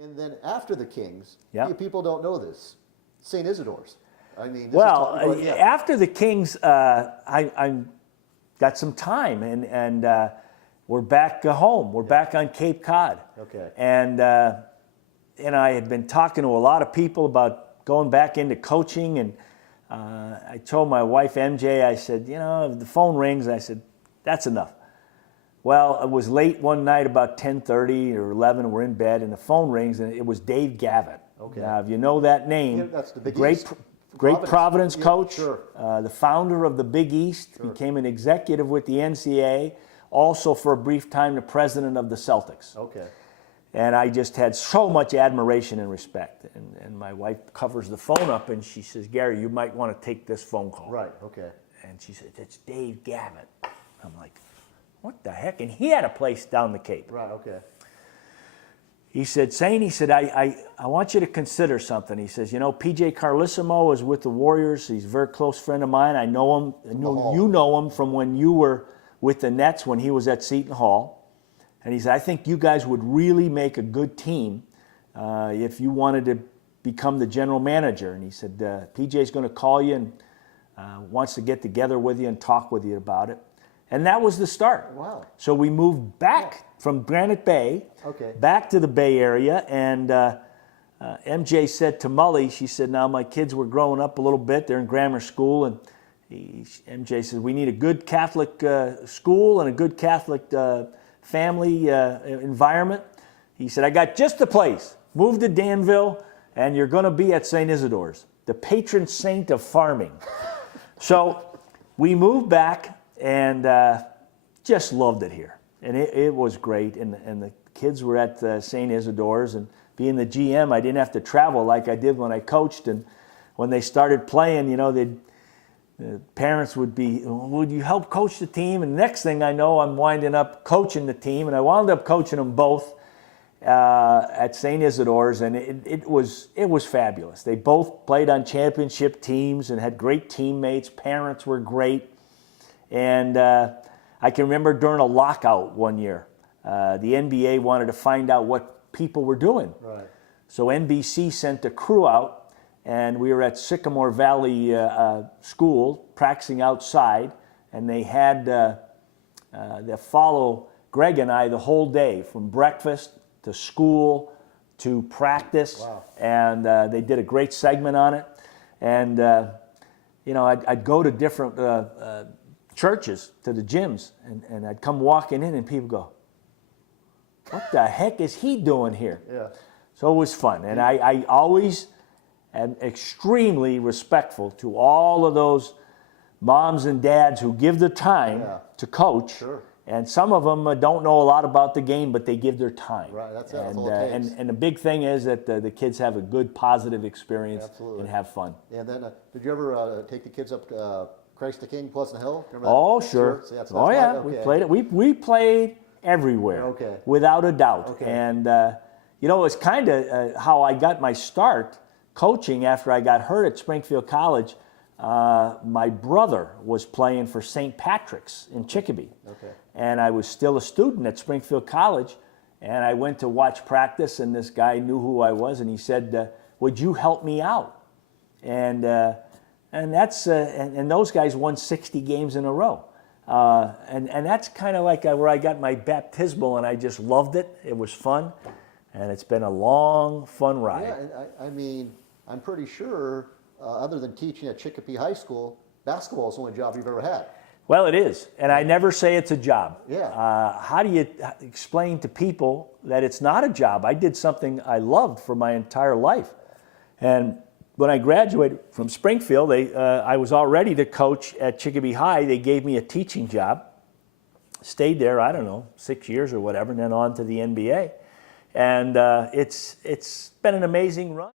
And then after the Kings, Yeah. people don't know this, St. Isidore's. I mean, after the Kings, I got some time, and we're back home. We're back on Cape Cod. Okay. And I had been talking to a lot of people about going back into coaching, and I told my wife, MJ, I said, if the phone rings, I said, that's enough. Well, it was late one night, about 10:30 or 11, and we're in bed, and the phone rings, and it was Dave Gavin. Okay. Now, if you know that name, that's the Big great East. Great Providence coach, sure. The founder of the Big East, became an executive with the NCAA, also for a brief time the president of the Celtics. Okay. And I just had so much admiration and respect. And my wife covers the phone up and she says, Gary, you might want to take this phone call. Right, okay. And she said, it's Dave Gavin. I'm like, what the heck? And he had a place down the Cape. Right, okay. He said, Saint, he said, I want you to consider something. He says, PJ Carlissimo is with the Warriors. He's a very close friend of mine. I know him. I know you know him from when you were with the Nets when he was at Seton Hall. And he said, I think you guys would really make a good team if you wanted to become the general manager. And he said, PJ's going to call you and wants to get together with you and talk with you about it. And that was the start. Wow. So we moved back from Granite Bay back to the Bay Area. And MJ said to Mully, she said, now my kids were growing up a little bit. They're in grammar school. And MJ said, we need a good Catholic school and a good Catholic family environment. He said, I got just the place. Move to Danville, and you're going to be at St. Isidore's, the patron saint of farming. So we moved back and just loved it here. And it was great. And the kids were at St. Isidore's. And being the GM, I didn't have to travel like I did when I coached. And when they started playing, the parents would be, would you help coach the team? And next thing I know, I'm winding up coaching the team. And I wound up coaching them both at St. Isidore's. And it was fabulous. They both played on championship teams and had great teammates. Parents were great. And I can remember during a lockout one year, the NBA wanted to find out what people were doing. Right. So NBC sent a crew out, and we were at Sycamore Valley School practicing outside, and they had they follow Greg and I the whole day, from breakfast to school to practice. Wow. And they did a great segment on it. And I'd go to different churches, to the gyms, and I'd come walking in and people go, what the heck is he doing here? Yeah. So it was fun. And I always am extremely respectful to all of those moms and dads who give their time to coach. Sure. And some of them don't know a lot about the game, but they give their time. Right, that's all it takes. And the big thing is that the kids have a good, positive experience. Absolutely. And have fun. And then, did you ever take the kids up to Christ the King, Pleasant Hill? Oh, sure. So that's yeah, okay. we played it. We played everywhere, without a doubt. Okay. And it's kind of how I got my start coaching after I got hurt at Springfield College. My brother was playing for St. Patrick's in Chicopee. Okay. And I was still a student at Springfield College, and I went to watch practice, and this guy knew who I was, and he said, would you help me out? And that's and those guys won 60 games in a row. And that's kind of like where I got my baptismal, and I just loved it. It was fun, and it's been a long, fun ride. Yeah, and I mean, I'm pretty sure, other than teaching at Chicopee High School, basketball is the only job you've ever had. Well, it is, and I never say it's a job. Yeah. How do you explain to people that it's not a job? I did something I loved for my entire life. And when I graduated from Springfield, I was all ready to coach at Chicopee High. They gave me a teaching job. Stayed there, 6 years or whatever, and then on to the NBA. And it's been an amazing run.